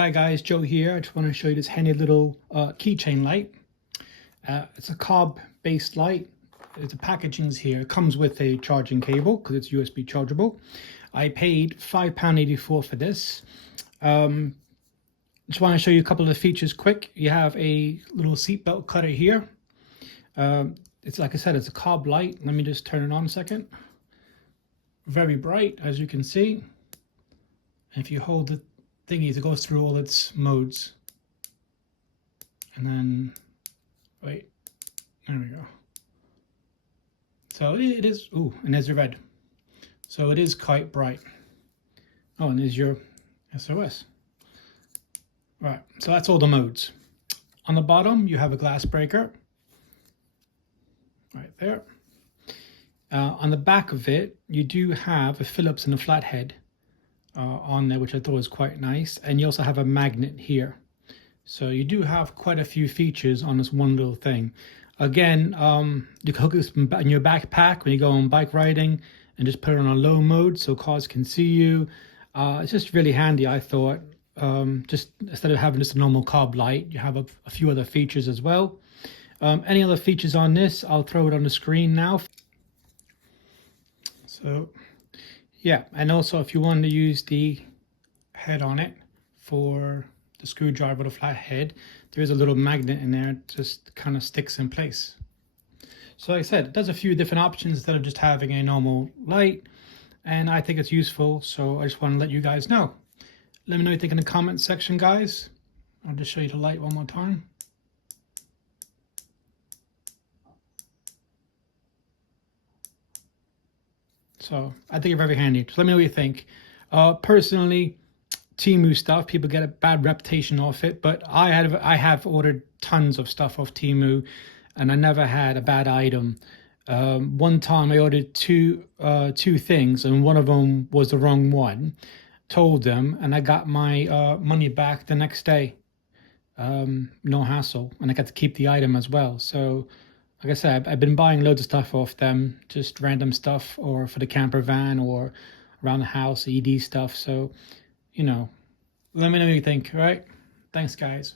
Hi guys, Joe here. I just want to show you this handy little keychain light. It's a Cob based light. The packaging's here. It comes with a charging cable because it's USB chargeable. I paid £5.84 for this. Just want to show you a couple of the features quick. You have a little seatbelt cutter here. It's like I said, it's a Cob light. Let me just turn it on a second. Very bright, as you can see. And if you hold the thingy, it goes through all its modes. And then, wait, there we go. So it is, ooh, and there's the red. So it is quite bright. Oh, and there's your SOS. Right, so that's all the modes. On the bottom, you have a glass breaker. Right there. On the back of it, you do have a Phillips and a flathead on there, which I thought was quite nice. And you also have a magnet here. So you do have quite a few features on this one little thing. Again, you can hook this in your backpack when you go on bike riding and just put it on a low mode so cars can see you. It's just really handy, I thought. Just instead of having just a normal Cob light, you have a few other features as well. Any other features on this, I'll throw it on the screen now. So yeah, and also if you want to use the head on it for the screwdriver, the flat head, there is a little magnet in there. It just kind of sticks in place. So like I said, it does a few different options instead of just having a normal light, and I think it's useful, so I just want to let you guys know. Let me know what you think in the comment section, guys. I'll just show you the light one more time. So I think it's very handy. Just let me know what you think. Personally, Temu stuff, people get a bad reputation off it, but I have ordered tons of stuff off Temu, and I never had a bad item. One time I ordered two things, and one of them was the wrong one. Told them, and I got my money back the next day. No hassle, and I got to keep the item as well. So like I said, I've been buying loads of stuff off them, just random stuff, or for the camper van or around the house, ED stuff. So, you know, let me know what you think, all right? Thanks, guys.